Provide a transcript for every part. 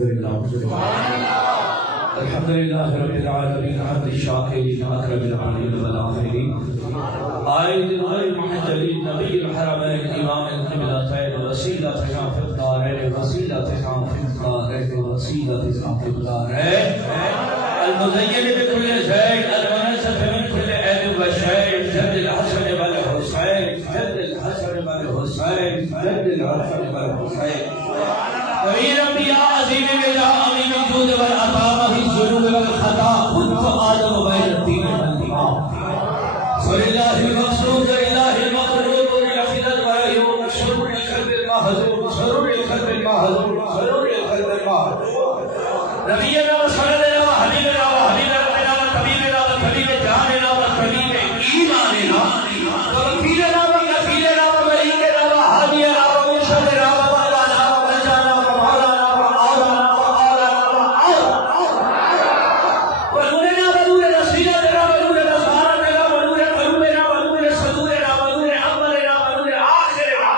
الحمدللہ الحمدللہ رب العالمین حمد الشاکرین اکرم العالمین والآخرین عائد المحجلین نبی الحرمین امام القبلتین وسیلتنا فی الدارین وسیلتنا فی الدارین وسیلتنا فی الدارین المزین بكل شيء المنسف من كل عيب وشيء جد الحسن والحسين جد الحسن والحسين جد الحسن والحسين وإن ربيا عظيم بلا أمين الجود والعطاء وفي الذنوب والخطا كنت آدم بين الدين والإمام ولله المقصود ولله المطلوب وللخلد والعيوب شرور القلب المحزون شرور القلب المحزون شرور القلب المحزون نبينا وسندنا وحبيبنا وحبيب ربنا وطبيبنا وطبيب جاننا وطبيب إيماننا ووكيلنا وكفيلنا ومليكنا وهادينا ومرشدنا ومولانا وملجانا ومولانا وآلنا وآلنا ونورنا ونور رسولنا ونور أسرارنا ونور قلوبنا ونور صدورنا ونور أولنا ونور آخرنا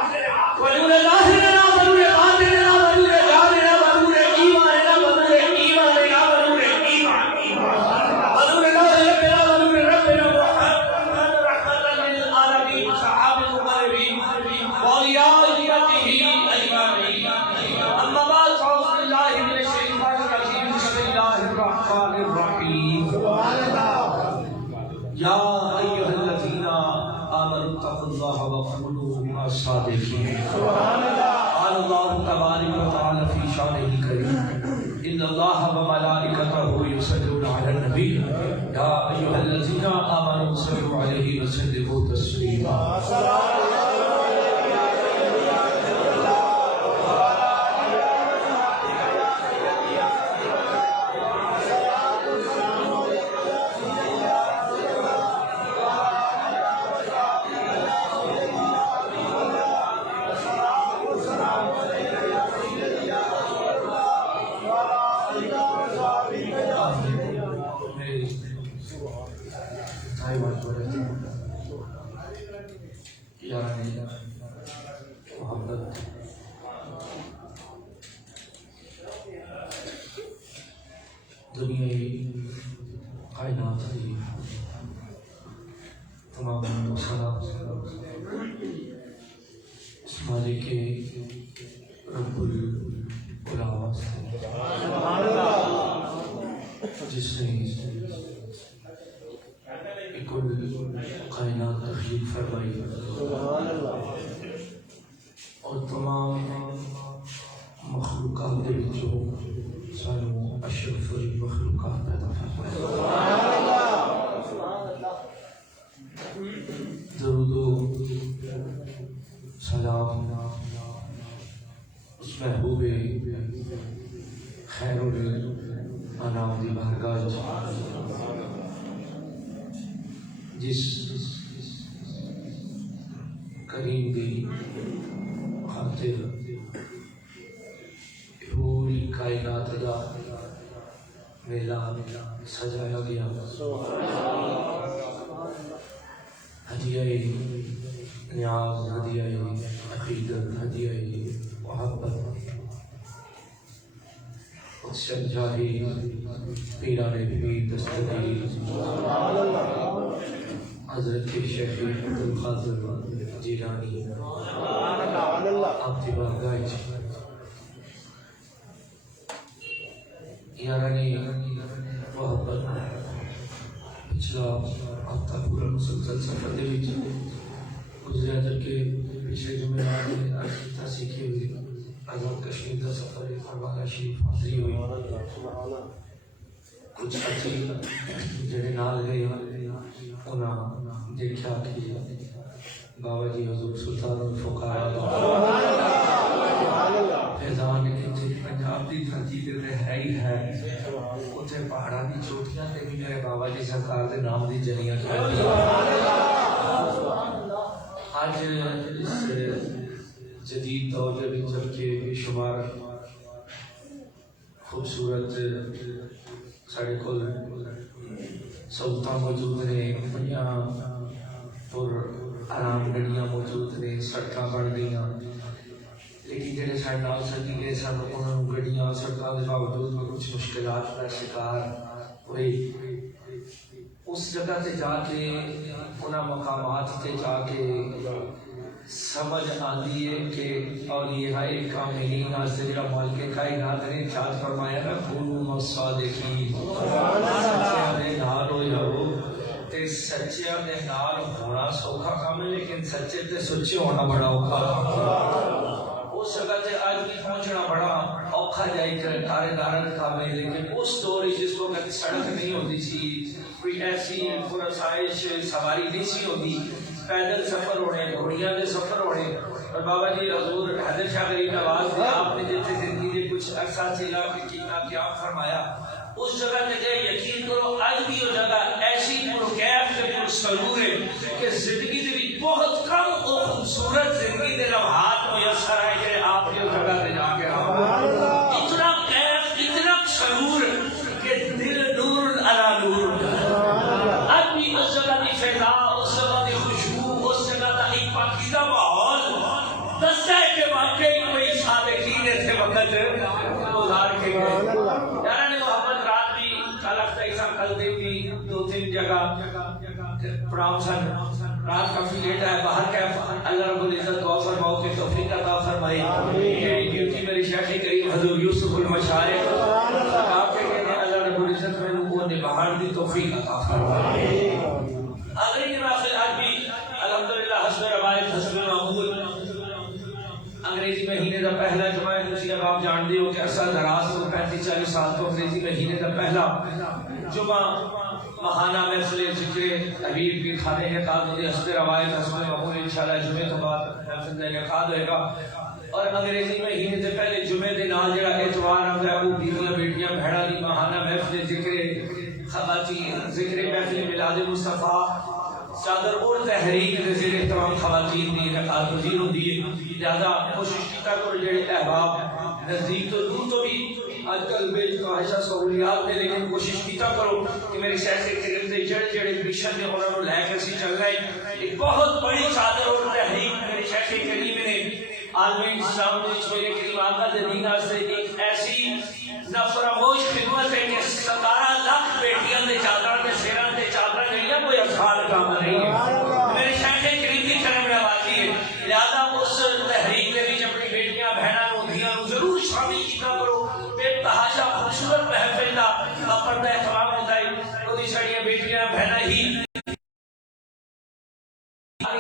ونور ظاهرنا ونور باطننا ونور جاننا ونور إيماننا ونور إيماننا ونور إيمان ونور ربنا ونور ربنا محمد رحمة للعالمين صحاب المغربين وأولياء أمته أجمعين أما بعد فأعوذ بالله من الشيطان الرجيم بسم الله الرحمن الرحيم يا أيها الذين آمنوا اتقوا الله وكونوا مع الصادقين قال الله تبارك وتعالى في شانه الكريم إن الله وملائكته يصلون على النبي يا أيها الذين آمنوا صلوا عليه وسلموا تسليما محبت دنیا کائنات کی تمام مسئلہ اس مالک رب العلا جس نے کل کائنات تخلیق فرمائی اور تمام مخلوقات کے وچوں سانو اشرف المخلوقات پیدا فرمائی درود و سلام اس محبوب خیر الانام دی بارگاہ جس کریم دی خاطر پوری کائنات دا میلہ سجایا گیا ہدیہ نیاز ہدیہ عقیدت ہدیہ محبت جاہی پیران پیر دستگیر حضرت شیخ عبدالقادر جیلانی آپ کی بارگاہ یارانی محبت پچھلا ہفتہ پورا مسلسل سفر دے وچ گزریا جبکہ پچھلے جمعرات میں عرض سیکھی ہوئی آزاد کشمیر کا سفر فرمانا شریف حاضری ہوئی کچھ بچے جڑے نال گئے انہاں دیکھا کہ بابا جی حضور سلطان الفقراء فیضان کے پنجاب دی دھرتی تے ہے ہی ہے اوتھے پہاڑاں دی چوٹیاں تے بھی میرے بابا جی سرکار دے نام دی جلیاں کھڑی آج اس جدید دور دے وچ جبکہ بے شمار خوبصورت ساڑے کول سہولتاں موجود نے بڑیاں پر آرام گڈیاں موجود نے سڑکاں بن گئیاں لیکن جڑے سارے نال سنگی گئے سن انہوں نے گڈیاں سڑکاں دے باوجود کچھ مشکلات کا شکار ہوئے. اس جگہ تے جا کے انہاں مقامات تے جا کے سمجھ آتی ہے کہ اولیاء کاملین سے جڑا مالک کائنات نے ارشاد فرمایا نا کونوا صادقین سچیاں دے نال ہو جاؤ. تے سچیاں دے نال ہونا سوکھا کام ہے لیکن سچے تے سچے ہونا بڑا اوکھا کام ہے. اس جگہ تے آج بھی پہنچنا بڑا اوکھا جائے کہ تارے دارن کام ہے. لیکن اس دور جس کو کبھی سڑک نہیں ہوتی تھی, کوئی ایسی فرسائش سواری نہیں سی ہوتی, پیدل سفر ہونے, گھوڑیاں دے سفر ہونے. اور بابا جی حضور حیدر شاہ غریب نواز نے آپ نے جیسے زندگی کے کچھ عرصہ چلا کہ کیا فرمایا اس جگہ تے گئے. یقین کرو آج بھی وہ جگہ ایسی پرکیف تے پرسرور ہے کہ زندگی دے وچ بہت کم اور خوبصورت زندگی دے لمحات میسر ہے کہ آپ کی جگہ تے جا کے اتنا کیف اتنا سرور کہ دل نور علی نور. آج بھی اس جگہ کی فضا, اس جگہ کی خوشبو, اس جگہ کا ایک پاکیزہ ماحول دستا ہے کہ واقعی کوئی صادقین تھے وقت گزار کے گئے. یاران محمد رات بھی خلق تیسا کل دے بھی 2-3 جگہ پرام سن. رات کافی لیٹ ہے باہر کا اللہ رب العزت دعا فرماؤ کہ توفیق عطا فرمائے. کیونکہ میری شیخ کریم حضور یوسف المشارق آپ کے کہنے اللہ رب العزت میں وہ نبھان دی توفیق عطا فرمائے. آخری نواخر آج بھی الحمدللہ حسب روایت حسب معمول انگریزی مہینے کا پہلا جمعہ ہے. اب آپ جانتے ہو کہ عرصہ دراز کو 35-40 سال تو انگریزی مہینے کا پہلا جمعہ ماہانہ محفل ذکر حبیب کی کھانے انعقاد ہوتے حسب روایت حسب معمول انشاءاللہ جمعے تو بعد محفل انعقاد ہوئے گا. اور انگریزی مہینے سے پہلے جمعے کے نال جڑا اتوار آتا ہے وہ بیویاں بیٹیاں بہناں دی ماہانہ محفل ذکر خواتین ذکر محفل میلاد مصطفیٰ چادر اور تحریک کے زیر احترام خواتین دی انعقاد پذیر ہوتی ہے. لہذا کوشش کیتا کرو جڑے احباب نزدیک تو دور تو بھی آج کل بے خواہشہ سہولیات میں, لیکن کوشش کیتا کرو کہ میری شیخ کریم دے جڑے مشن نے انہوں نے لے کے اسی چل رہے ہیں. ایک بہت بڑی چادر اور تحریک میری شیخ کریم نے عالمی اسلام نے میرے کریم آقا دے دین سے ایک ایسی نفراموش خدمت ہے کہ 17 لاکھ بیٹیاں دے چادر دے سیران دے چادر نہیں ہے, کوئی افسان کام نہیں ہے. میرے شیخ کریم کی کرم نوازی ہے. لہذا اس تحریک کے بیچ اپنی بیٹیاں بہنوں دھیاں ضرور شامل کیا کرو. بے تحاشا خوبصورت محفل کا پردہ اہتمام ہوتا ہے. کوئی سڑیاں بیٹیاں بہناں ہی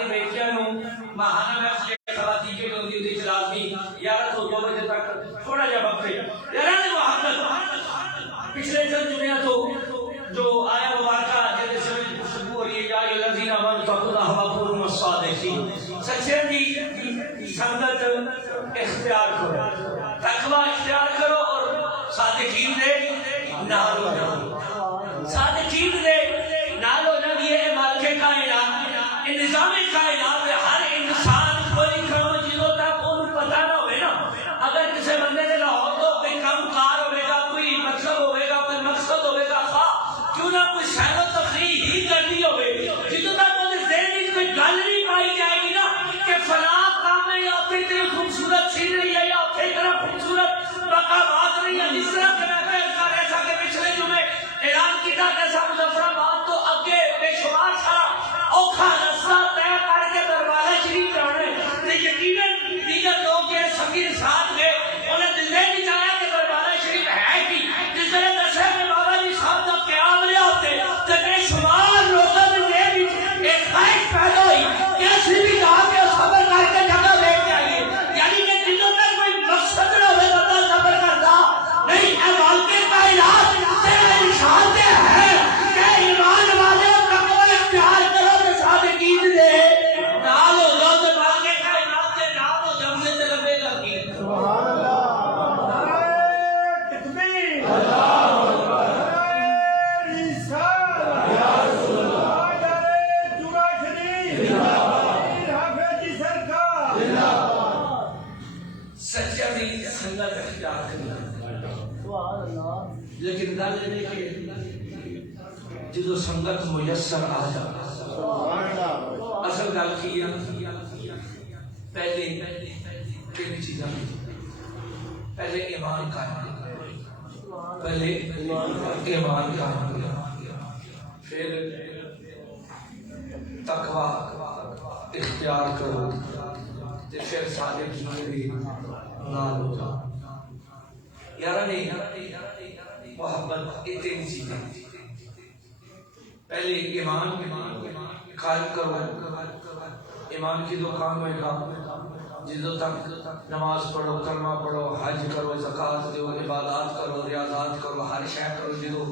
بیٹیاں ماہانہ محفل خواتین کے لوگ دی لازمی 11 تو 2 بجے تک تھوڑا جا وقت ہے. یاران محمد پچھلے چند جمعہ تو جو آیا مبارکہ جیسے سے گفتگو ہو رہی ہے یا الذین آمنوا اتقوا اللہ وکونوا مع الصادقین, سچے کی سنگت اختیار کرو, تقوی اختیار کرو اور صادقین دے نال ہو جاؤ. صادقین دے نال ہو جاؤ. یہ مالک کائنات نظام کائنات میں ہر انسان کوئی کام چیزوں تک ان پتہ نہ ہوئے نا. اگر کسی بندے نے لاہور تو کوئی کام کار ہوئے گا, کوئی مقصد ہوئے گا, کوئی مقصد ہوئے گا, کیوں نہ کوئی سیر و تفریح ہی کرنی ہوئے, جتوں تک وہ ذہن میں کوئی گل نہیں پائی جائے گی نا کہ فلاں کام میں یا پھر اتنی خوبصورت سینری ہے یا پھر اتنا خوبصورت مقامات نہیں ہے. جس طرح کہ میں کہہ ایسا کہ پچھلے جمعے اعلان کیا ایسا مظفرآباد تو اگے بے شمار سارا اوکھا رستہ طے کر کے دربار شریف جانے. یقیناً دیگر لوگ یہ سفیر ساتھ گئے, انہیں دل نہیں چاہا کہ دربار شریف ہے کی. جس طرح دسے میں بابا جی صاحب کا قیام لیا ہوتے تو بے شمار لوگوں نے ایک خواہش پیدا ہوئی کہ اسی بھی کہا کہ صبر کر کے جگہ لے کے آئیے. یعنی کہ دلوں میں کوئی مقصد نہ ہوئے بندہ صبر کرتا نہیں. اے مالک کائنات تیرا ارشاد ہے کہ ایمان والے تقوی اختیار کرو تے صادقین دے نال ہو جاؤ. تے مالک کائنات دے نال ہو جاؤ تے لمبے لگی. سبحان اللہ, تکبیر, اللہ اکبر, رسالت یا رسول اللہ, جگہ شریف حافظ جی سرکار زندہ باد. سچا دی سنگت اختیار کرنا. سبحان اللہ. لیکن گل یہ کہ جدو سنگت میسر آ جائے اصل گل کی پہلے کئی چیزیں پہلے ایمان قائم کیا، پہلے ایمان قائم کیا، پھر تقوی اختیار کرو، پھر صادق زندگی نال ہو جاؤ. یار نہیں محبت یہ تین چیزیں، پہلے ایمان قائم کرو. ایمان کی تو کام ہوئے گا جدوں تک نماز پڑھو، کلمہ پڑھو، حج کرو، زکوٰۃ دو، عبادات کرو، ریاضات کرو، ہر شے کرو. جدوں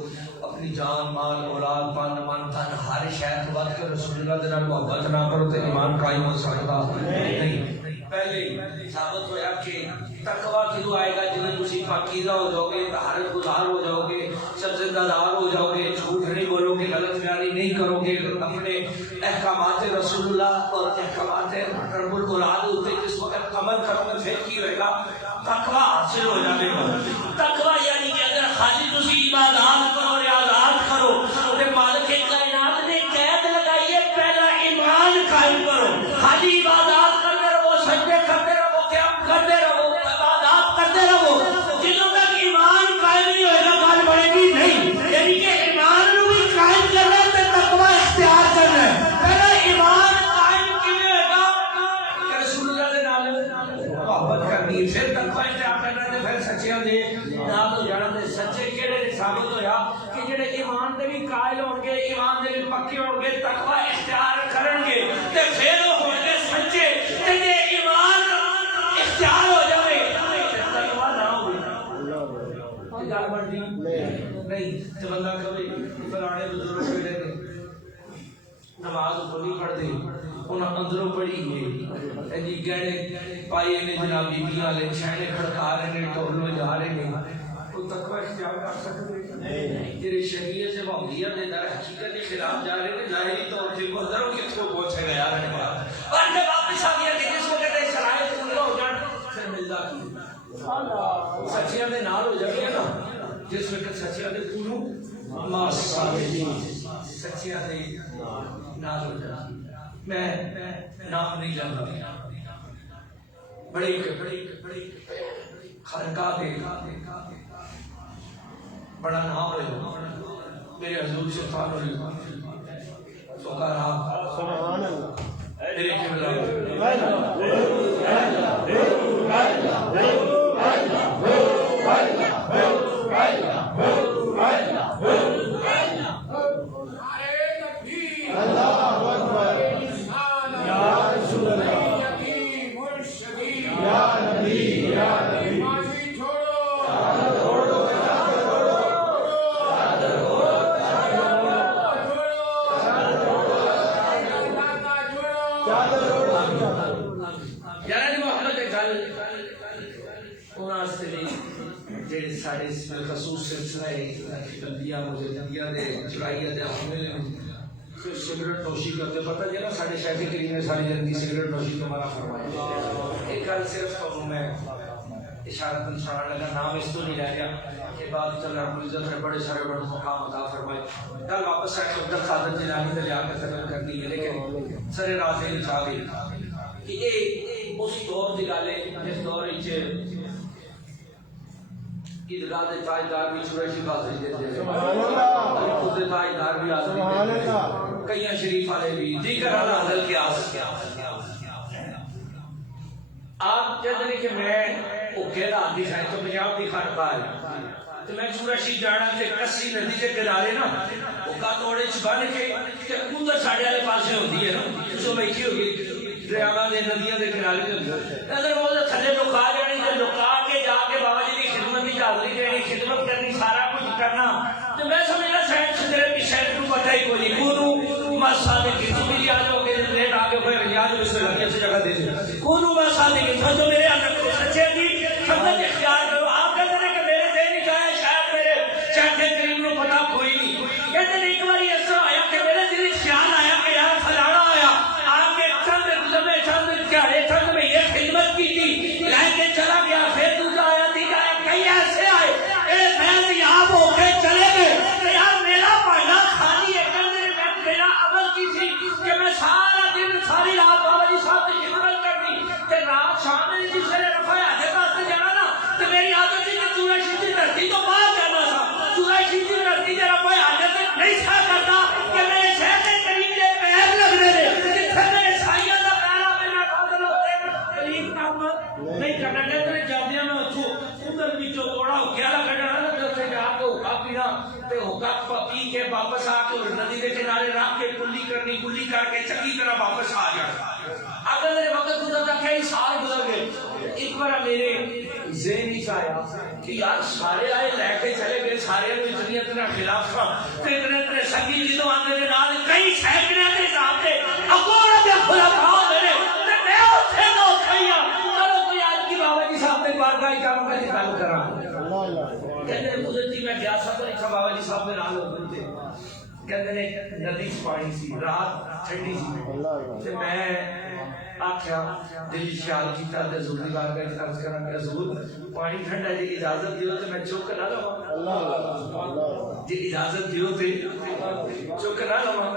اپنی جان مال اولاد پن من تن ہر شے تو ود کے رسول اللہ دے نال محبت نہ کرو تو ایمان قائم ہو سکتا نہیں. پہلے ثابت ہوا کہ تقویٰ کدوں آئے گا جدوں تسی پاکیزہ ہو جاؤ گے، طہارت گزار ہو جاؤ گے، سب سے دار ہو جاؤ گے، جھوٹ نہیں بولو گے، غلط بیانی نہیں کرو گے، اپنے احکامات رسول اللہ اور احکامات رب العالمین ہوتے جس وقت عمل کرو گے پھر کی ہوئے گا؟ تقویٰ حاصل ہو جائے گا. تقویٰ یعنی کہ اگر خالی تسی عبادات کرو، ریاضات کرو تو مالک کائنات نے قید لگائی ہے پہلا ایمان قائم کرو. خالی عبادات کرتے رہو، سجدے کرتے رہو، قیام کرتے رہو، عبادات کرتے رہو، جنہوں تک ایمان قائم نہیں ہوئے گا گل بڑھے گی نہیں. یعنی کہ ایمان نو بھی قائم کرنا ہے تو تقویٰ اختیار کرنا ہے. پہلا ایمان قائم کیوں ہوئے گا کہ رسول اللہ دے نال محبت کرنی، پھر تقویٰ اختیار کرنا ہے، پھر سچیاں دے نال ہو جانا. تے سچے کہڑے ثابت ہویا کہ جڑے ایمان دے بھی قائل ہون گے، ایمان دے بھی پکے ہون گے، تقویٰ اختیار کرن گے تے پھر وہ ہون گے سچے. تے جے ایمان اختیار ہو جائے تقویٰ نہ ہوئے گل بنتی نہیں. تو بندہ کبھی فلانے بزرگ کہڑے نے نماز کو نہیں پڑھتے، انہاں اندروں پڑھی ہے جی گہنے پائے نے جناب بیبیاں لے چھینے کھڑکا رہے نے، ٹولو جا رہے نے، وہ تقویٰ اختیار کر سکتے نہیں. جڑے شریعت سے وحدیت دے در حقیقت کے خلاف جا رہے ہیں ظاہری طور پہ وہ ضرور کتوں پہنچے گا یار نے بات اور جب واپس آ گیا کہ جس وقت یہ شرائط پورا ہو جان پھر ملتا کی سچیاں دے نال ہو جائے نا. جس وقت سچیاں دے پورو ما صادقین سچیاں دے نال ہو جائے. میں نام نہیں جانتا، بڑی خانقاہ دے بڑا نام ہے میرے حضور سبحان اللہ سبحان اللہ میرے خصوص سلسلہ بندیاں مجدیہ دے چڑائیہ دے حملے پھر سگریٹ نوشی کرتے پتہ جی نا ساڑھے شیخ کریم نے ساری زندگی سگریٹ نوشی کو ہمارا فرمایا. ایک گل صرف تو میں اشارتاً سنانے لگا، نام اس تو نہیں رہ گیا کہ بعد چل رب العزت نے بڑے سارے بڑے مقام عطا فرمائے. کل واپس آئے عبد القادر جیلانی سے جا کے ختم کرنی ہے لیکن سر راز نہیں چاہ گئی کہ یہ اس دور کی گل ہے جس دور عیدگاہ دے تاجدار بھی قریشی قاضی دیتے ہیں، خود دے تاجدار بھی آدمی دیتے ہیں، کئیاں شریف والے بھی دیگر آنا حضل کے آس. آپ کہتے ہیں کہ میں اوکے دا آدھی سائن تو پنجاب دی خانقاہ ہے تو میں قریشی جانا تے کسی ندی کے کنارے نا اوکا توڑے چھبانے کے تے اندر ساڑھے والے پاسے ہوتی ہے نا تو بیٹھی ہوگی دریاواں دے ندیاں دے کنارے تے اگر وہ تھلے لکا جانی تے لکا کے جا کے بابا جی دی خدمت کی حاضری دینی، خدمت کرنی، سارا کچھ کرنا. تو میں سمجھنا سائنس تیرے بھی شاید کو پتہ ہی کوئی نہیں. کونو مصادقین تو بھی آ جاؤ گے لیٹ آ کے کوئی ریاض بسم اللہ کی جگہ دے دے. کونو مصادقین تو میرے اندر کو سچے دی سمجھ اختیار کرو. آپ کہتے ہیں کہ میرے دے نہیں کہا شاید میرے شیخ کریم کو پتہ کوئی نہیں. کہتے ہیں ایک بار ایسا آیا کہ میرے دل خیال آیا کہ یار فلانا آیا آ کے چند لمحے چند گھڑے چند میں یہ خدمت کی تھی لے کے چلا گیا، پھر دوسرا آیا تیسرا آیا، کئی ایسے آئے اے فیض یاب ہو کے چلے گئے کہ یار میرا پہلا خالی ہے میں میرا عمل کی تھی کہ میں سارا دن ساری رات بابا جی صاحب کی خدمت کرنی کہ رات شام میں جس سے کام نہیں کرنا کہتے جاندیاں میں ادھر وچوں توڑا کیا کڈنا تے اوتھے جا کے حکا پینا تے حکا پی کے واپس آ کے ندی دے کنارے رکھ کے کلی کرنی کلی کر کے چنگی طرح واپس آ جانا اگر میرے وقت گزرتا کئی سال گزر گئے ایک بار میرے ذہن میں آیا کہ یار سارے آئے لے کے چلے گئے سارے اتنی اتنا خلاف تھا اتنے سنگی جدو آتے کے نال کئی سینکڑے کے حساب سے اکوڑا دیا کھلا کھاؤ میرے میں اتنے نہ اٹھائی چلو کوئی آج کی بابا جی صاحب نے بارگاہ کام کا نکال کرا کہتے ہیں قدرتی میں گیا سا تو نہیں تھا بابا جی صاحب میں نال ہو گئے کہتے ہیں ندی پانی سی رات ٹھنڈی سی میں آخیا دل خیال کیتا تے حضور دی بارگاہ عرض کراں کہ حضور پانی ٹھنڈا جی اجازت دیو تے میں چوک نہ لواں جی اجازت دیو تے چوک نہ لواں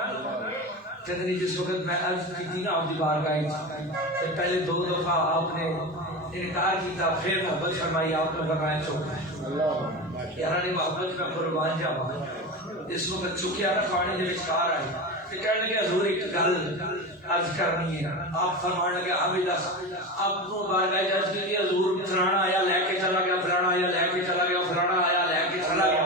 کہتے ہیں جس وقت میں عرض کی تھی نا آپ دی بارگاہ تے پہلے 2 دفعہ آپ نے انکار کیتا پھر محبت فرمائی آپ نے فرمایا چوک یار نے محبت میں قربان جاواں اس وقت چکیا نا پانی دے وچکار آئی تے کہنے لگے حضور ایک گل عرض کرنی ہے آپ فرمان لگے حامد آپ کو بارگاہ عرض کی حضور فلانا آیا لے کے چلا گیا فلانا آیا لے کے چلا گیا فلانا آیا لے کے چلا گیا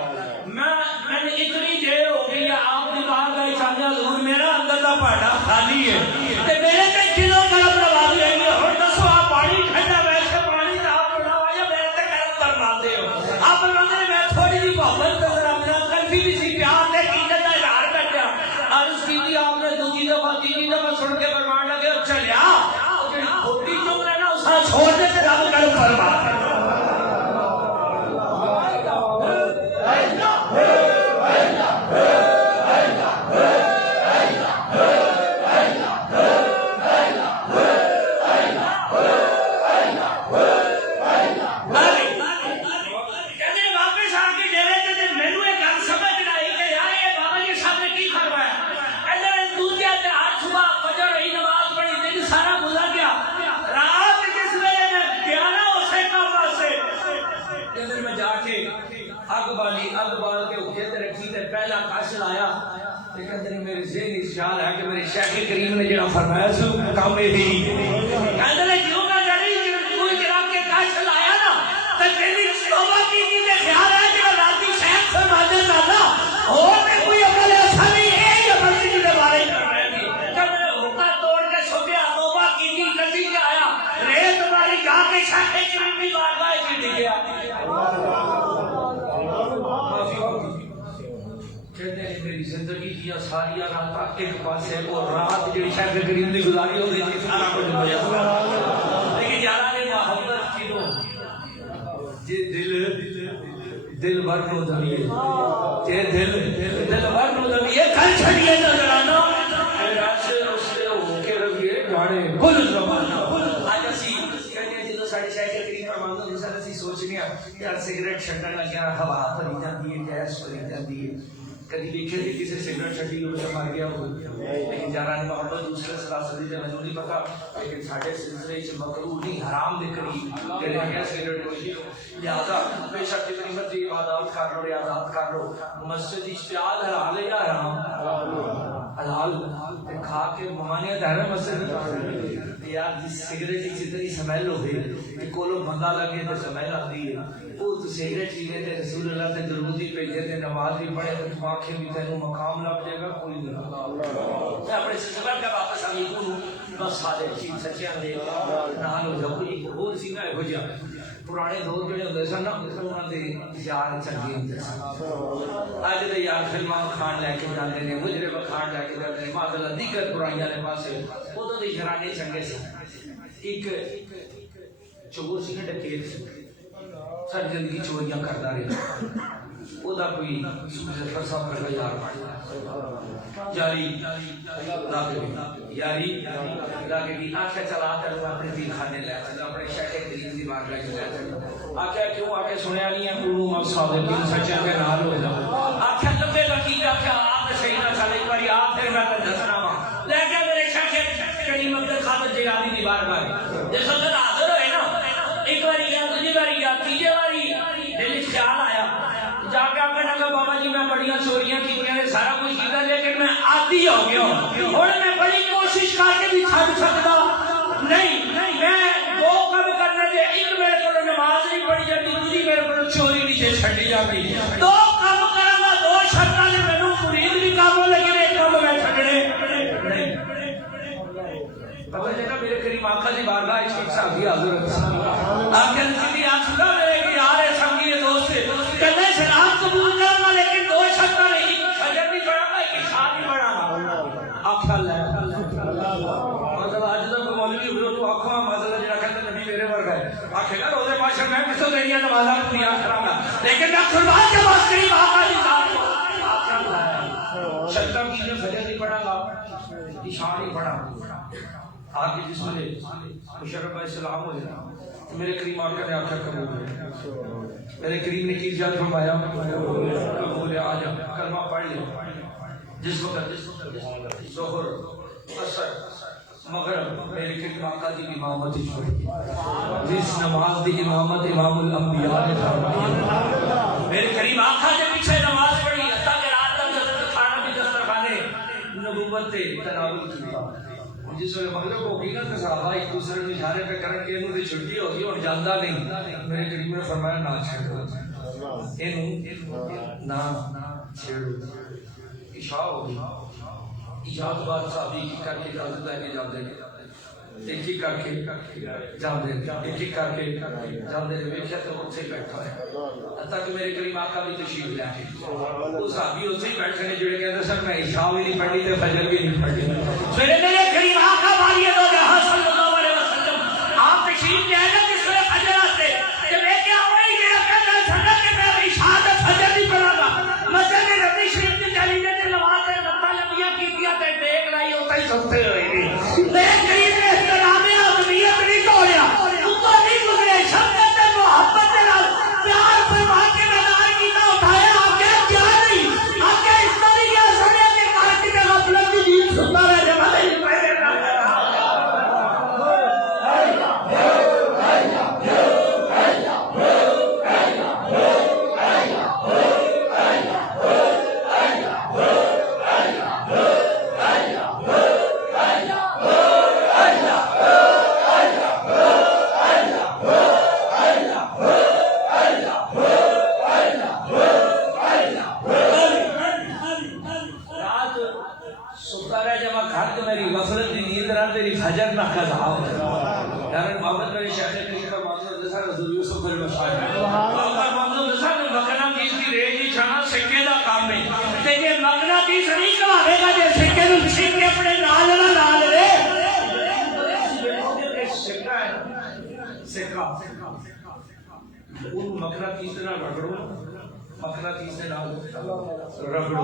میں نے اتنی دیر ہو گئی ہے آپ کی بارگاہ چاہتے حضور میرا اندر کا پاڑا خالی ہے تے میرے تے کلوں کرم لگا لیں گے اور دسو آپ پانی ٹھنڈا ویسے پانی کا آپ بنا ہوا یا میرے تے کرم فرماتے ہو آپ فرماتے ہیں میں تھوڑی سی محبت کا ذرا میرا کنفی بھی سی پیار نے کی عرض کی تھی آپ نے دوسری دفعہ تیسری دفعہ سن کے فرمان لگے چلیا جڑی کھوٹی چوک ہے نا اسا چھوڑ دے تے رب کرم فرما خیال ہے کہ میرے شیخ کریم نے جڑا فرمایا سو کام یہ ہی کہندے نے کیوں نہ جڑی کوئی جڑا کے کاش لایا نا تے تیری توبہ کی تے خیال ہے کہ راتی شیخ فرماتے نا اور تے کوئی عمل ایسا نہیں ہے یہ بندی کے بارے کر رہے ہیں جب حکم توڑ کے چھوٹیا توبہ کی کسی کے آیا رے تمہاری جا کے شیخ کریم کی بارگاہ کی گیا میری زندگی کی ساری رات ایک پاسے اور رات جڑی شیخ کریم نے گزاری ہو گئی سارا کچھ ہو جاتا لیکن یارا نے محبت کی دو جے دل بھر نو دھویے جے دل بھر نو دھویے کل چھڑیے نظرانا راش اس سے ہو کے رویے جانے کل زمانہ آج اسی کہنے جدو ساڑھے شیخ کریم فرماندو جیسا اسی سوچنی ہے یار سگریٹ چھڑنے لگیا ہوا پری جاندی ہے گیس پری جاندی ہے کدی دیکھے تھے کسی سگریٹ چھٹی ہو تو مر گیا ہو لیکن جانا نے محبت دوسرے سلاسلی سے مجھے نہیں پتا لیکن ساڑھے سلسلے سے مکروہ نہیں حرام دے کری کہنے لگیا سگریٹ ہوئی لہذا بے شک کتنی مرضی عبادات کر لو ریاضات کر لو مسجد اشتیاد حلال یا حرام حلال کھا کے ممانیت ہے مسجد یار جس سگریٹ کی جتنی سمیل ہوئے کہ کولو بندہ لگے تو سمیل آتی ہے وہ تو سگریٹ پینے تے رسول اللہ تے درودی بھیجے تے نماز بھی پڑھے تے آنکھیں بھی تینوں مقام لگ جائے گا کوئی نہیں میں اپنے سلسلہ کا واپس آگے کو بس سارے چیز سچیاں دے نال ہو جاؤ ایک اور سی نہ ہو جا پرانے دور جڑے ہوندے سن نا انہاں دے یار چنگے ہوندے سن اج دے یار فلماں کھان لے کے جاندے نے مجرم کھان لے کے جاندے نے معذلہ دیگر برائیاں دے پاسے اودوں دے گھرانے چنگے سن ایک چور سی ڈکیت سی ساری زندگی چوریاں کرتا رہا وہ دا کوئی ظفر صاحب کا یار بن یاری لاگے بھی آنکھیں چلا کر اپنے دل خانے لے چلے اپنے شیخ کریم دی بارگاہ لے چلے آنکھیں کیوں آنکھیں سنیا نہیں ہے علوم اب صادقین سچے کے نال ہو جاؤ آنکھیں لبے لکی آنکھیں آپ صحیح نہ چلے ایک باری آپ پھر میں دسنا وا لے کے میرے شیخ کریم عبد القادر جیلانی دی بارگاہ جس وقت حاضر ہوئے نا ایک باری یا دوسری باری یا تیسری باری دل خیال آیا جا کے آپ کہنا کہ بابا جی میں بڑیاں چوریاں کی سارا کچھ کیتا لیکن میں عادی ہو گیا ہوں اور میں بڑی کوشش کر کے بھی چھڈ سکتا نہیں میں 2 چھڈی جاتی دو کام کرنا دو شرطاں نے مینوں مرید بھی کام لیکن ایک کام میں چھڈنے نہیں پتہ چلا میرے کریم آقا دی بارگاہ ایک صحابی حاضر ہے آپ کہتے جی آسلا میرے کہ یار سنگی دوست کہنے سلام قبول کرنا لیکن دو شرطاں نہیں فجر بھی پڑھا گا ایک عشاء بھی پڑھا گا آخا لے مطلب آج تک مولوی ہوئے تو آخا مطلب جڑا کہتا نبی میرے ورگا ہے آخے گا روزے معاشر میں کسوں دینیا نمازاں پوریاں کراں گا لیکن میں قربان کے پاس کریم آقا دی ذات کو شرطاں کی نے فجر نہیں پڑھا گا عشاء نہیں پڑھا آپ کے جسم نے مشرف علیہ السلام ہو جائے میرے کریم آقا نے آخر قبول ہے میرے کریم نے کی جات فرمایا قبول آ جا کلمہ پڑھ لے جس وقت ظہر عصر مغرب میرے کریم آقا دی امامت چھوڑی جس نماز دی امامت امام الانبیاء نے فرمائی میرے کریم آقا کے پیچھے نماز پڑھی حتیٰ کہ رات تک کھانا بھی دسترخوانے نبوت تناول کیتا جس وقت مغرب ہو گئی نا تو صحابہ ایک دوسرے میں اشارے پہ کرن کہ انہوں نے چھٹی ہوگی اور جاندہ نہیں میرے کریم نے فرمایا نہ چھیڑو نہ چھیڑو عشاء ہوگی عشاء کے بعد صحابی ایک کر کے اجازت لے کے جاندے ایک ہی کر کے جاندے ایک ہی کر کے جاندے ویکھیا تو اتھے بیٹھا ہے حتیٰ کہ میرے کریم آقا بھی تشریف لے آئے وہ صحابی اتھے ہی بیٹھے نے جڑے کہتے سر میں عشاء بھی نہیں پڑھی تے فجر بھی نہیں پڑھی میرے کریم آقا والی دو جہاں صلی اللہ علیہ وسلم آپ تشریف لے آئے جس میں فجر آتے کہ میں کیا ہوئی یہ کہتا سنت کہ میں عشاء تے فجر نہیں پڑھا گا مسجد نبی شریف کی چلینے تے نماز تے رکعتاں لمبیاں کیتیاں تے دیکھ لائی اوتے ہی سوتے ہوئے نہیں میرے کریم نے احترام آدمیت نہیں توڑیا اوپر نہیں گزرے شفقت تے محبت تے نال پیار فرما کے میدان کیتا اٹھایا آگے کیا نہیں آگے اس طرح کیا سنے کہ کارٹی میں غفلت کی دین سنتا رہے جب نہیں پہلے حجر نہ قضا یار محمد میرے شاعر نے کا معاملہ جیسا حضور یوسف بن مشاعر اور معاملہ جیسا نے مکنا تیس کی ریج ہی چھانا سکے دا کام ہے تے یہ مکنا تیس نہیں کھاوے گا جے سکے نوں چھین کے اپنے نال نہ لا لے سکا ہے سکا وہ مکنا تیس نہ رگڑو مکنا تیس نے نال رگڑو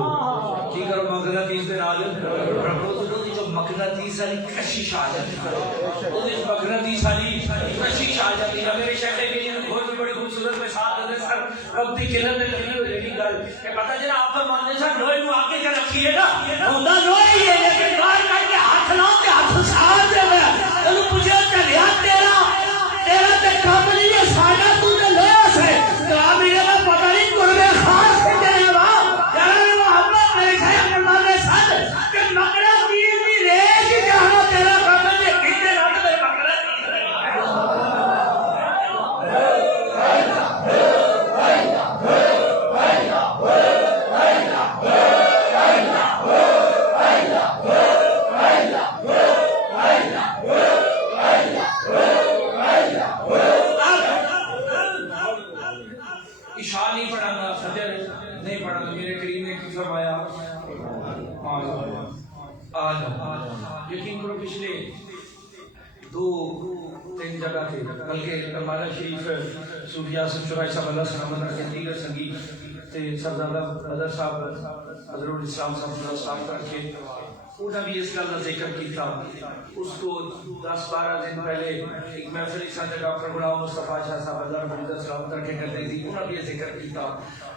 کی کرو مکنا تیس نے نال رگڑو تو جو مکنا تیس والی کشش آ جاتی ہے وہ مکنا تیس والی کشش آ جاتی ہے میرے شہر کے لیے بہت بڑی خوبصورت میں ساتھ ہے سر کب دی قلت میں لگی ہو جائے گی گل کہ پتہ چلا آپ فرماتے سر لوہے کو آگے کر رکھیے گا ہوتا لوہے ہی ہے لیکن باہر کر کے ہاتھ لاؤ تے ہاتھ سار دے گا تینوں پوچھے چلیا تیرا تے کام نہیں ہے ساڈا تو تے لوہا سے تو میرے کا پتہ نہیں قربے خاص سے جائے گا یار محمد میرے خیال میں مانے سچ کہ مکڑا تیز دی ریش جہاں تیرا کام ہے کتے رات دے مکڑا عشاء نہیں پڑھانا فجر نہیں پڑھانا میرے کریم نے کی فرمایا آج یقین کرو پچھلے دو تین جگہ تھے بلکہ ہمارا شریف صوفیاء سے چورائی صاحب اللہ سلامت رکھے دیگر سنگی تے سردار بدر صاحب حضرت الاسلام صاحب رکھے انہوں نے بھی اس کا ذکر کیا اس کو 10-12 دن پہلے ایک محفل اس سے ڈاکٹر غلام مصطفیٰ شاہ صاحب اللہ رب العزت سلامت رکھے کرتے تھی انہوں نے بھی یہ ذکر کیا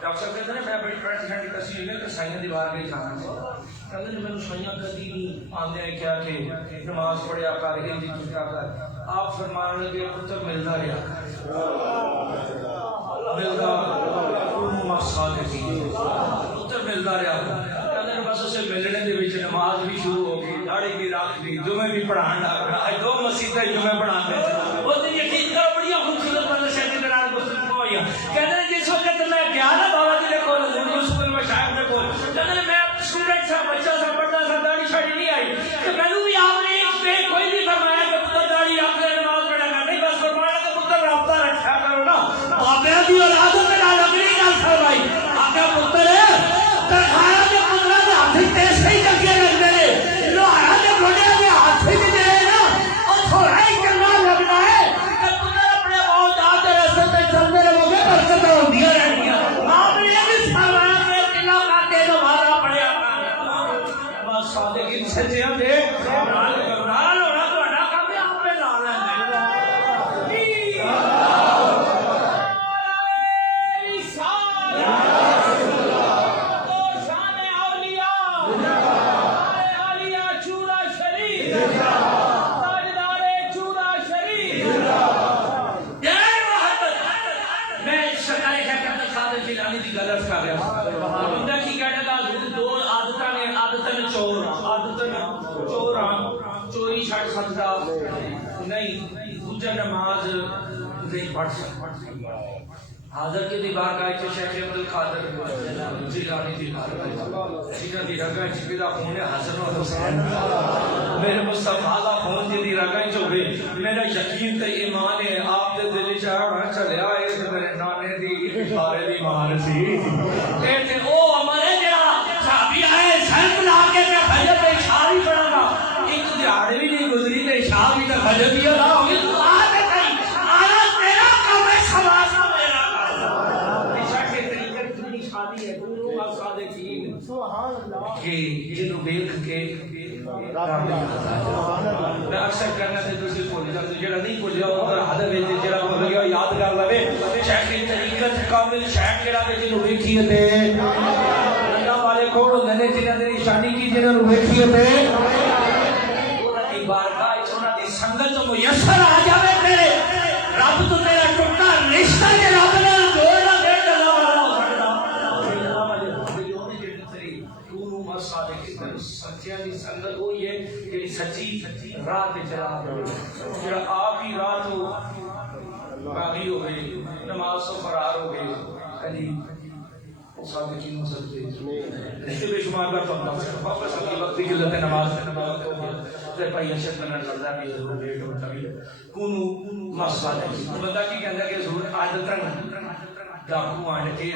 ڈاکٹر صاحب کہتے ہیں میں بڑی پڑھ گھنٹے تصویر میں کہ سائیاں دیوار گئی جانا کہتے ہیں میں سائیاں کدی نہیں آنے ہیں کیا کہ نماز پڑھے آپ کر گئی جی کیا کر آپ فرمانے لگے پتر ملتا رہا ملتا مقصد پتر ملتا رہا بس اسے ملنے دے وچ نماز بھی شروع ہو گئی داڑھی بھی رات بھی جمعے بھی پڑھان لگ پیا اج دو مسجدیں جمعے پڑھاتے ہیں وہ یقین کرو بڑی خوبصورت بندہ شہید کے نال گفتگو ہوئی کہتے ہیں جس وقت میں نہیں پڑھ سکتے حاضر کی دیوار کا ایچے شیخ عبد القادر جیلانی دیوار کا جنہ دی رگا چپیدہ خونے حسن و حسین میرے مصطفیٰ دا خون جی دی رگا چوبے میرا یقین تے ایمان ہے آپ دے دلی چاہاں چلے آئے کہ میرے نانے دی بارے دی مان سی کہتے او ہمارے جہاں صحابی آئے سر بلا کے میں فجر پہ اشار ہی پڑھا گا ایک دیاڑے بھی نہیں گزری تے اشار بھی تے فجر بھی اللہ ہوگی تو آتے کہیں آنا تیرا کام ہے شباسہ جنہوں بیک کے میں اکثر کرنا سے دوسری پولی جاتا جڑا نہیں پولی جاؤ اگر حدر بیجے جڑا پولی گیا یاد کر لوے شیخ طریقت کامل شیخ کیڑا دے جنہوں بیکھیے تھے اللہ والے کوڑ ہوندے نے جنہوں نے نشانی کی جنہوں بیکھیے تھے انہوں نے بارگاہ انہوں نے سنگت تو میسر آ جاوے تیرے رب تو تیرا ٹوٹا رشتہ کے رب نے جوڑا دے اللہ سچیاں دی سنگت ہوئی ہے کہ سچی راہ پہ چلا جڑا آپ ہی راہ تو باغی ہو گئے نماز سے فرار ہو گئے کلی صادقین ہو سکتے اس بے شمار بار تو واپس اپنی وقت کی قلت نماز ہو گیا تے بھائی اشد میں لگتا ہے ضرور لیٹ ہوتا ہے کونو مصالح بندہ کی کہندا کہ ضرور عادتاً ڈاکو آنے کے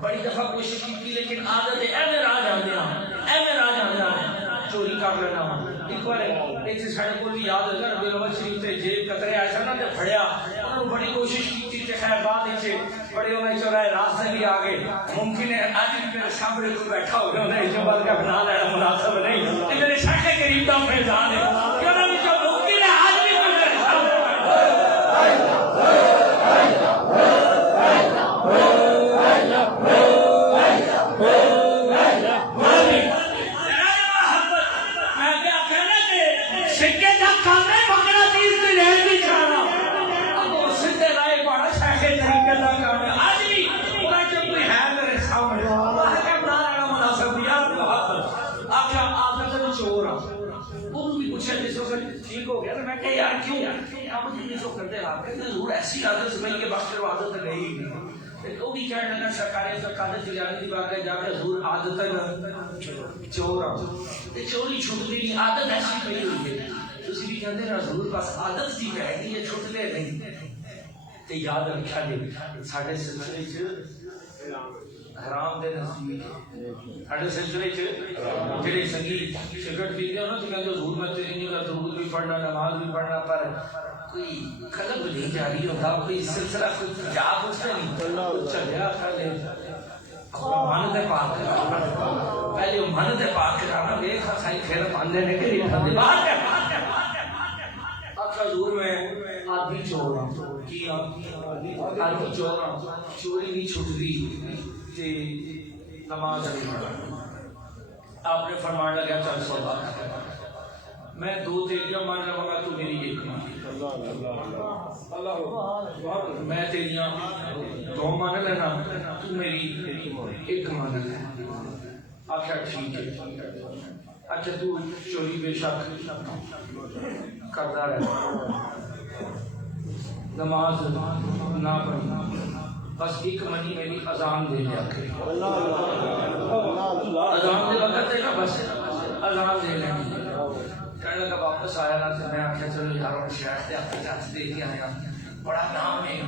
بڑی دفعہ کوشش کی لیکن عادت ہے اے راہ جاندے چوری کر لینا ایک بار ایسے ساڑھے کو بھی یاد ہوگا نبی محمد شریف تے جیب قطرے آئے نا تے پھڑیا انہوں نے بڑی کوشش کی تھی خیر بات اسے بڑے انہیں چورائے راستے بھی آگے ممکن ہے آج بھی میرے سامنے کوئی بیٹھا ہو گیا انہیں جو بات کا بنا لینا مناسب نہیں یہ میرے شاہ قریب کا فیضان ہے کہ انہوں نے جو ممکن ہے آج بھی کوئی میرے سامنے ٹھیک ہو گیا میں کہ یار کیوں آپ مجھے سو کرتے آپ کہتے ضرور ایسی عادت سے کے باقی وہ عادت نہیں وہ بھی کہنے لگا سرکاری قادر جیلانی کی بات ہے جا کے ضرور عادت چور چوری چھوٹتی نہیں عادت ایسی پہلی ہوئی ہے تسی بھی کہتے ہیں ضرور بس عادت سی پہ ہے یہ چھوٹتے نہیں تے یاد رکھا جی ساڑھے سلسلے چ حرام دے نزدیک ساڑھے سلسلے چ جڑے سنگیت سگریٹ پیتے ہیں نا تو کہتے ضرور میں تیرے نہیں کا درود بھی پڑھنا نماز بھی پڑھنا پر کوئی قلب نہیں جاری ہوتا کوئی سلسلہ کوئی جا پوچھتے نہیں چلیا پہلے من دے پاک کرانا پہلے من دے پاک کرانا دیکھا سائی پھر من دینے کے لیے پھر بات ہے اکھا ضرور میں آدھی چور کی آدھی چوری نہیں چھوٹ دی تے نماز نہیں پڑھا آپ نے فرمان لگا چل سودا میں دو تیریاں مان لوں گا تو میری ایک مان میں تیریاں دو مان لینا تو میری ایک مان لینا آخیا ٹھیک ہے اچھا تو چوری بے شک کرتا رہتا نماز نہ پڑھنا بس ایک منی میری اذان دے لیا اذان دے وقت ہے نا بس اذان دے لیں کہنے لگا واپس آیا نا تو میں آخیا چلو یاروں شیخ دے اپنے چاچ دے کے آیا بڑا نام ہے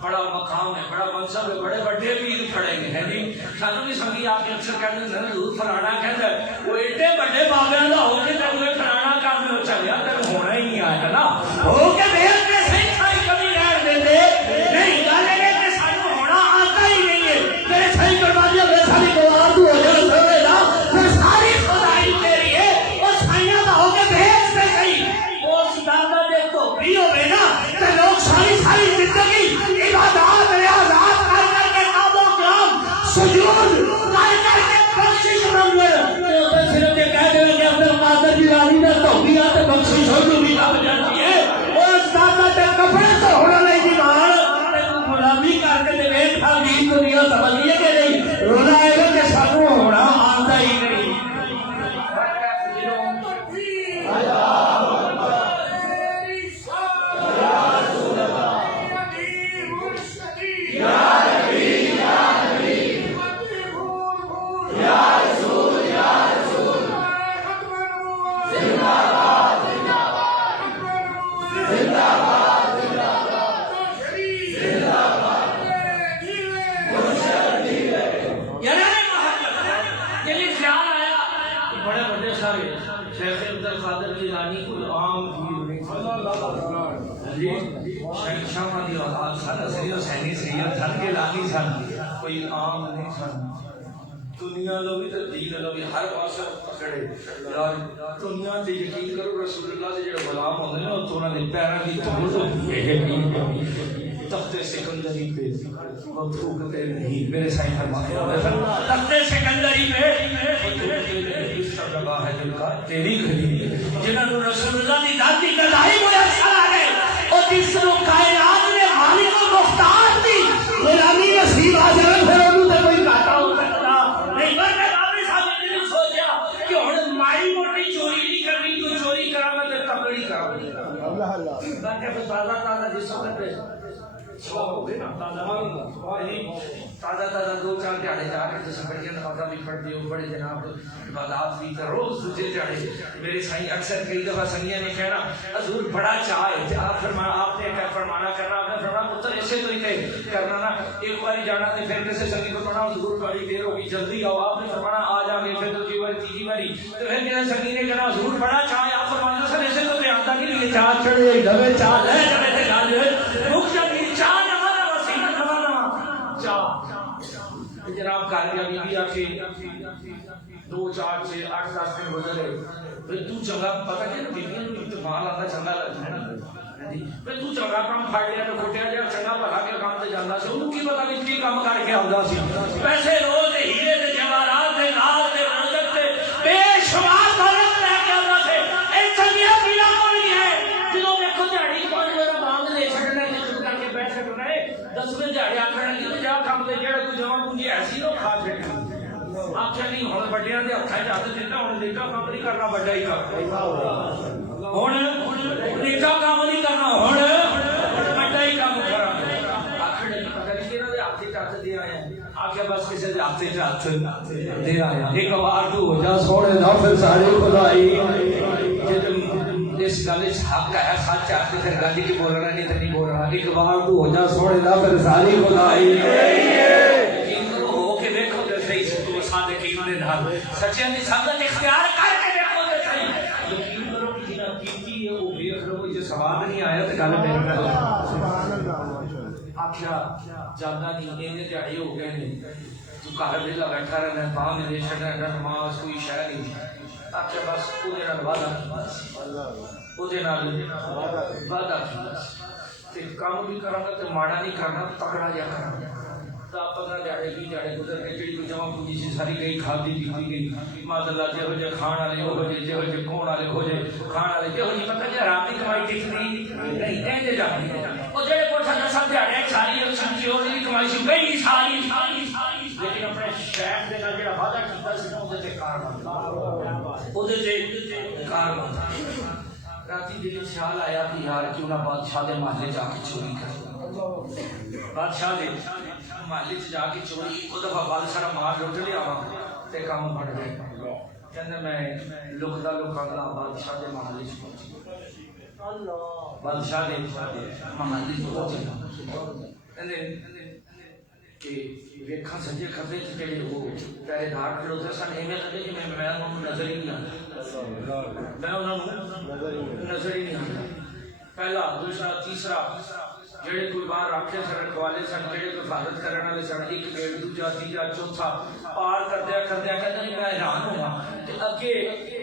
بڑا مقام ہے بڑا منصب ہے بڑے بڑے پیر کھڑے ہیں نہیں سانو بھی سنگی آپ کے اکثر کہتے ہیں ضرور فلانا کہتا ہے وہ ایڈے بڑے بابے دا ہو کے جب وہ فلانا کام میں چلیا تو ہونا ہی نہیں آیا نا ہو کے بھیج کے صحیح صحیح کبھی رہ دیتے نہیں گالے نے کہ سانو ہونا آتا ہی نہیں ہے میرے صحیح کروا دیا ویسا بھی گوار تو ہو جائے سوے نا پھر ساری خدائی تیری ہے وہ سائیاں دا ہو کے بھیج کے صحیح وہ سدادا دے تو بھی ہوئے نا کہ لوگ ساری زندگی عبادات ریاضات کر کر کے نام و کرام سجود کر کر کے بخشش مانگ رہے تو صرف یہ کہہ دیں کہ اپنے قادر جیلانی نے توحیدات بخشش ہو جو بھی لگ جاتی ہے اور جی شہنشاہ دی اولاد سن، اصلی حسینی سید سن کے لانی سن، کوئی عام نہیں سن. دنیا لو بھی تو دین لو بھی ہر پاس پکڑے. یار دنیا تے یقین کرو رسول اللہ دے جڑے غلام ہوندے نے تو انہاں دے پیراں دی تو تخت سکندری پہ وہ تھوکتے نہیں. میرے سائیں فرماتے ہیں تخت سکندری پہ ہے دل کا تیری کھلی جنہاں نو رسول اللہ دی ذاتی گدائی میسر آ گئے او جس نو کائنات نے مالک و مختار دی غلامی نصیب آ جائے پھر اونوں تے کوئی گھاٹا ہو سکتا نہیں. ورنہ آپ صاحب نے سوچا کہ ہن مائی موٹی چوری نہیں کرنی تو چوری کراں تے تکڑی کراں. اللہ اللہ تاکہ تازہ تازہ جس وقت تازہ تازہ دو چار دیہڑے جا کے سکڑیاں نمازاں بھی پڑھتے ہو بڑے جناب عبادات بھی کرو روز دوسرے دیہڑے. میرے سائیں اکثر کئی دفعہ سنگیاں نے کہنا حضور بڑا چاہ ہے آپ نے فرمانا کرنا آپ نے فرمانا پتر ایسے تو ہی کرنا نا ایک باری جانا تو پھر کسی سنگی کو پڑھنا حضور بڑی دیر ہوگی جلدی آؤ آپ نے فرمانا آ جائیں گے پھر دوسری باری تیسری باری تو پھر کسی سنگی نے کہنا حضور بڑا چاہ ہے آپ فرمانا سر ایسے تو میں آتا کہ یہ چاہ چڑھے ڈبے چاہ لے جبے تھے گا جو ہے رک جاتی چاہ جناب کاریابی بھی آ کے 2 4 6 8 10 دن گزرے پھر تو چنگا پتہ کہ بیویاں نوں اتفاق آتا چنگا لگتا ہے نا جی پھر تو چنگا کام پھڑ لیا تو کھٹیا جا چنگا بھلا کے کام تے جاندا سی اونوں کی پتہ نہیں کی کام کر کے آندا سی پیسے روز تے ہیرے تے جواہرات تے نال تے رونق تے بے شمار دولت لے کے آندا سی. اے چنگیاں پیڑاں ہونی ہے جدوں دیکھو دیہڑی 5 میرا مانگ لے چھڈنا ہے چپ کر کے بیٹھ چھڈنا ہے 10ویں دیہڑے آکھن لگے جا کام تے جڑا کوئی جوان پونجی ایسی نو کھا چھڈی آخیا نہیں ہوں بڑیاں دے ہاتھاں وچ ہاتھ دیتا ہوں نیکا کام نہیں کرنا بڑا ہی کام ہن نیکا کام نہیں کرنا ہن بڑا ہی کام کرنا. آخر نہیں پتہ نہیں کہنا دے ہاتھ وچ ہاتھ دے آیا آخیا بس کسے دے ہاتھ وچ ہاتھ دے آیا ایک بار تو ہو جا سونے دا پھر ساری خدائی اس گل وچ حق ہے سچ ہے تے پھر گل کی بولنا نہیں تے نہیں بولنا ایک بار تو ہو جا سونے دا پھر ساری خدائی سچیاں دی سمجھ اختیار کر کے دیکھو تے صحیح یقین کرو کہ جنہ کیتی ہے وہ ویکھ لو جے سواد نہیں آیا تے گل میرے نال سبحان اللہ. آکھیا جانا نہیں اینے دیہڑے ہو گئے نے تو گھر ویلا بیٹھا رہنا باں میرے چھڑنا نماز کوئی شے نہیں. آکھیا بس او دے نال وعدہ او دے نال وعدہ تے کام بھی کراں گا تے ماڑا نہیں کرنا تکڑا جا کرنا. 15 دیہڑے 20 دیہڑے گزر کے جڑی کوئی جمع پونجی سی ساری گئی کھادی پیتی گئی ماشاءاللہ جہو جے کھان والے ہو جے جہو جے کھون والے ہو جے کھان والے جہو جی پتہ جی حرام دی کمائی دکھنی نہیں اینجے جاندی او جڑے کوٹھا 10 دیہڑے ساری او سمجھی او دی کمائی سی گئی ساری لیکن اپنے شیخ دے نال جڑا وعدہ کیتا سی او دے تے کار بند او دے تے کار بند. راتی دل خیال آیا کہ یار کیوں نہ بادشاہ دے محلے جا کے چوری کر بادشاہ دے محلے جا کے چوری ایک دفعہ بادشاہ مار لٹ لیا تے کام بڑھ گئے. کہندے میں لکدا لکدا بادشاہ دے محلے وچ پہنچ بادشاہ دے محلے وچ پہنچ کہندے کہ ویکھاں سجے کھبے تے جڑے وہ پہرے دار کھڑوتے سن ایویں لگے کہ میں انہاں نوں نظر ہی نہیں آندا میں انہاں نوں نظر ہی نہیں آندا. پہلا دوسرا تیسرا جڑے کوئی باہر رکھے سن رکھوالے سن جڑے کوئی حفاظت کرنے والے سن ایک گیٹ دوجا تیجا چوتھا پار کردیا کہتے ہیں میں حیران ہوا کہ اگے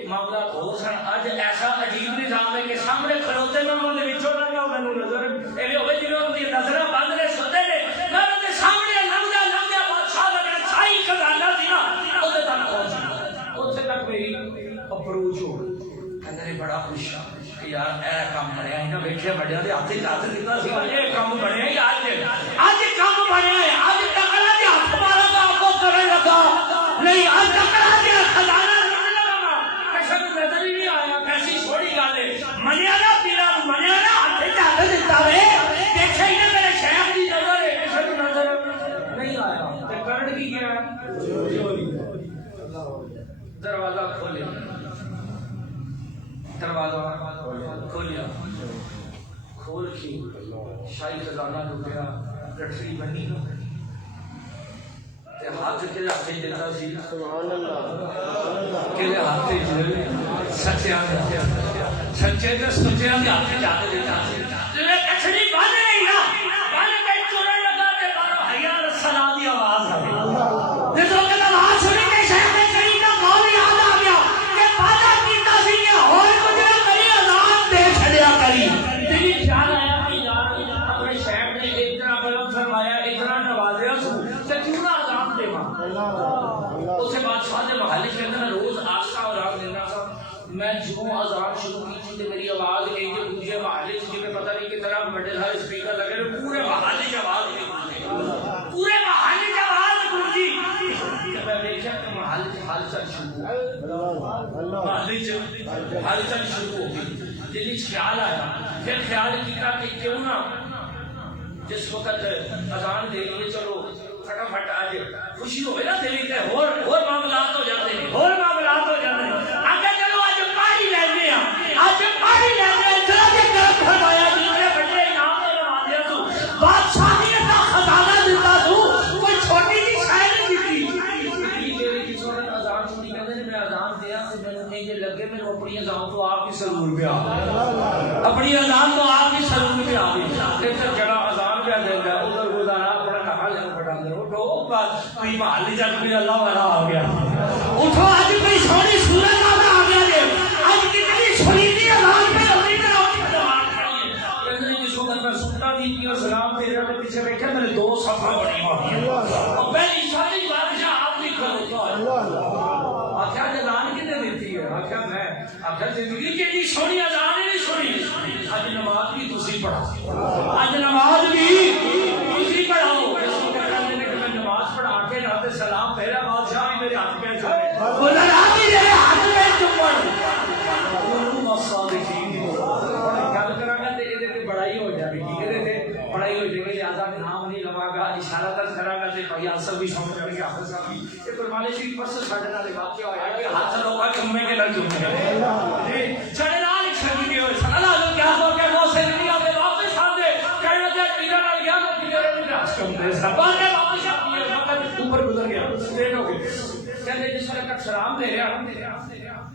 معاملہ ہو سن اج ایسا عجیب نظام ہے کہ سامنے کھڑوتے میں انہوں نے وچوں نہ میں نظر ایویں ہوے جویں ان دی نظراں بند نے سوتے نے میں ان دے سامنے لنگدا بادشاہ دا جڑا چھائی خزانہ سی نا اوتے تک پہنچ اوتھے تک میری اپروچ ہو کہندے بڑا خوش کہ یار اے کام بنیا انہاں ویکھیا بڑیاں دے ہاتھ ہاتھ دتا سی اے کام بنیا ہی اج کام بنیا ہے اج تکڑا دے ہاتھ مارا گا کو کرے لگا نہیں اج تکڑا دے خزانہ لٹنا لگا کسے نوں نظر ہی نہیں آیا کیسی چھوڑی گل ہے منیا نا پیرا منیا نا ہاتھ دتا وے دیکھے ہی میرے شیخ دی نظر ہے کسے نوں نظر نہیں آیا تے کرن کی کیا دروازہ کھولے دروازہ کھولیا کھول کے شاہی خزانہ لٹیا گٹھری بنی تے ہاتھ کے ہاتھ دیتا سی سبحان اللہ کے ہاتھ سچے تے سچے دے ہاتھ جا کے دیتا سی سی تے میری آواز گئی جو مجھے محلے سے جنہیں پتہ نہیں کتنا بڑے سارے اسپیکر لگے پورے محلے کی آواز گئی پورے محلے کی آواز گونجی میں دیکھا کہ محلے سے حال چل شروع محلے سے حال چل شروع ہو گئی دل وچ خیال آیا پھر خیال کیا کہ کیوں نہ جس وقت اذان دے لیے چلو فٹافٹ آج خوشی ہوئے نا دلی کے اور معاملات ہو جاتے ہیں اور معاملات ہو جاتے ہیں آگے چلو آج پانی لینے آج پانی لینے چلا کے کرم فرمایا جتنے بڑے انعام دے نوازے تو بادشاہی کا خزانہ دیتا تو کوئی چھوٹی سی شاعری دیتی میری کی صورت اذان سنی کہتے ہیں میں اذان دیا تو میں یہ لگے میں اپنی اذان تو آپ ہی سرور پہ آ اپنی اذان تو آپ ہی سرور پہ آ گئی پھر جگہ اذان پہ دے گا ادھر گزارا اپنا کہا لے بڑا اٹھو کوئی محلی جگ بھی اللہ والا آ گیا اٹھو آج کوئی سونی سورت والا آ گیا جی آج کتنی سنیدی اذان پہ اپنی سلام دے رہے پیچھے بیٹھے میرے دو صفحہ بڑی ہوئی اور پہلی ساری بادشاہ آپ بھی کھلوتا آخیا اذان کتنے دیتی ہے آخیا میں آخیا زندگی کی اتنی سونی اذان ہی نہیں سنی آج نماز بھی تسی پڑھا آج نماز بھی تسی پڑھاؤ نماز پڑھا کے رات سلام پہلا بادشاہ بھی میرے ہاتھ میں چلے بولا راتی میرے ہاتھ میں چپڑ گل کراگا تے اے تے بڑائی ہو جائے گی کہتے تھے بڑائی ہو جائے گی لہذا نام نہیں لوا گا اشارہ تک کراگا تے بھائی اصل بھی سمجھ کر کے حافظ صاحب بھی یہ فرمانے سے پرس چھڑنے والے واقعہ ہوا کہ ہاتھ لوگا کمے کے لگ چکے ہیں چھڑے نال چھڑی گئے ہوئے اللہ جو کیا ہو کہ وہ سے نہیں آتے واپس آ دے کہنے لگے میرا نال گیا میں تیرے نہیں راس کم دے سبا نے واپس آ دیا وقت اوپر گزر گیا دیر ہو گئی کہتے جس وقت سلام دے رہا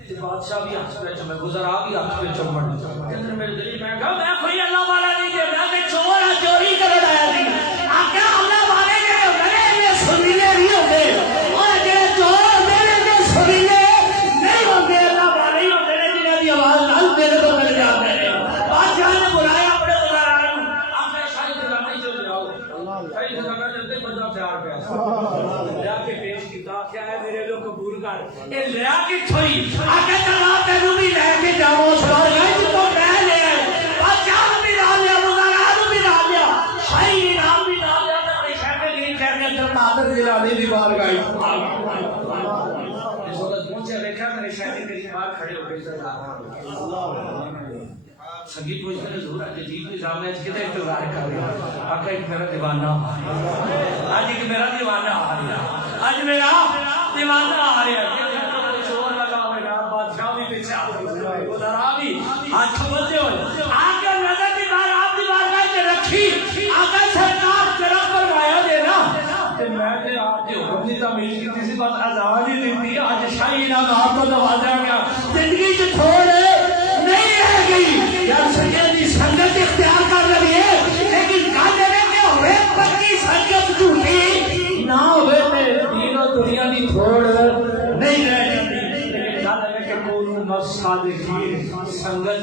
تے بادشاہ بھی ہاتھ پہ چمے گزرا بھی ہاتھ پہ چمڑ کہندے میرے دل میں کہا میں کوئی اللہ والا نہیں کہ میں چور ہے چوری کرن آیا نہیں آکھیا اللہ والے جڑے ہوندے یہ سنیلے نہیں ہوندے اور جڑے چور ہوندے نے یہ سنیلے نہیں ہوندے اللہ والے ہی ہوندے نے جنہاں دی آواز نال میرے تو مل جاندے نے بادشاہ نے بلایا اپنے گزرانے نوں آکھیا شاہی خزانے چ جاؤ شاہی خزانہ جلدی بندہ تیار پیا لیا کے پیش کیتا کیا ہے میرے لوگ قبول کر اے لیا کے تھوئی آگے چلا تینوں بھی لے کے جاؤ سوار گئے تو میں لے آئے بادشاہ بھی لا لیا مزارات بھی لا لیا شاہی نام بھی لا لیا تو شہر کے کہہ کے اندر قادر جلالی دی بار گئی اس وقت پہنچے دیکھا میرے شہر کے بار کھڑے ہو گئے سنگیت پوچھتے ہیں ضرور آج جیت بھی سامنے آج کتنے انتظار کر رہا آقا ایک میرا دیوانہ آج ایک میرا دیوانہ آ رہا آج میرا دیوانہ آ رہا چور لگا ہوئے گا بادشاہ بھی پیچھے گزرا بھی آج کھبلتے ہوئے آگے نظر دی بار آپ دی بار گئے رکھی آگے سرکار طرف فرمایا دینا میں نے آپ کے حکم کی تعمیل کی کسی بات آزاد ہی دیتی آج شاہی نام آپ کو نوازا گیا زندگی جو چھوڑے نہیں رہ گئی یار سید کی سنگت اختیار کر رہی ہے لیکن کہتے ہیں کہ ہوئے پکی سنگت جھوٹی نہ ہوئے تے دین و دنیا کی چھوڑ نہیں رہ جاتی لیکن کہتے ہیں کہ کون صادقین سنگت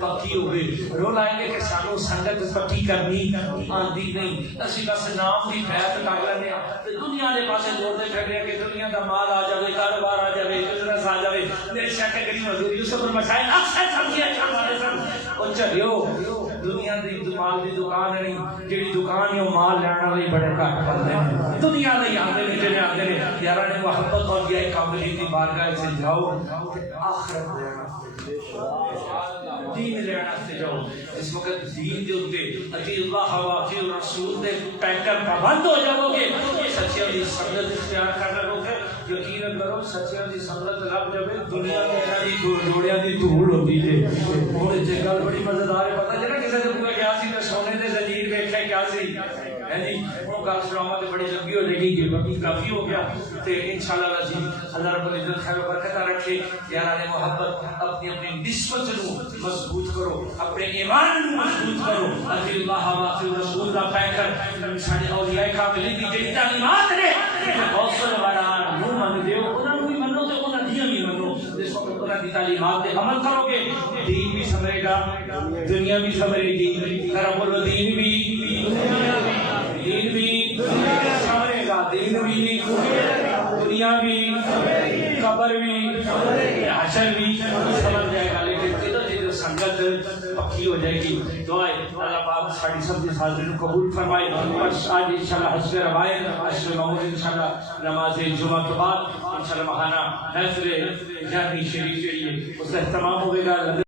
پکی ہوئے رو لائیں گے کہ سانو سنگت پکی کرنی آندی نہیں اسی بس نام دی بیعت کر لینے دنیا دے پاسے دوڑتے پھرنے کہ دنیا دا مال آ جائے کاروبار آ جائے بزنس آ جائے میرے شیخ کریم حضور یوسف المشائخ اکثر سمجھے ہمارے ساتھ اور چلیو دنیا دی مال دی دکان نہیں جڑی دکان ہے وہ مال لینا والی بڑے گھٹ پڑتے ہیں دنیا دے آندے نے جنے آندے نے یارا نے محبت اور یہ کاملی دی بارگاہ سے جاؤ آخرت لینا دین لینا سے جاؤ اس وقت دین دے اوپر اطیع اللہ و اطیع الرسول دے پینکر پابند ہو جاؤ گے سچیاں دی سنگت اختیار کرنا روکے یقین کرو سچیاں دی سنگت لگ جائے دنیا میں انہاں دی جوڑیاں دی دھول ہوندی ہے ہن تے گل بڑی مزیدار ہے پتہ چلا کسے دے کوئی گیا سی تے سونے دے زنجیر ویکھے کیا سی ہے جی وہ گل سناواں تے بڑی لمبی ہو جائے گی کہ وقت کافی ہو گیا تے انشاءاللہ العزیز اللہ رب العزت خیر و برکت رکھے یاران محبت اپنی اپنی نسبت نو مضبوط کرو اپنے ایمان نو مضبوط کرو اطیع اللہ و اطیع الرسول دا پینکر ساڈے اولیاء کاملین دی جڑی تعلیمات نے حوصلہ والا نو من دیو انہاں نو بھی منو تے انہاں دیاں بھی منو جس وقت انہاں دی تعلیمات تے عمل کرو گے دین بھی سمرے گا دنیا بھی سمرے گی کرم الدین بھی دین بھی سمرے گا دین بھی دنیا بھی قبر بھی حشر بھی سمجھ جائے گا لیکن تھی ہو جائے گی. دعائیں اللہ پاک ساری سب کے حاضرین کو قبول فرمائے. آج انشاءاللہ حسب روایت عشر موعود انشاءاللہ نماز جمعہ کے بعد انشاءاللہ ماہانہ محفل جامی شریف کے لیے اس کا اہتمام ہوگا.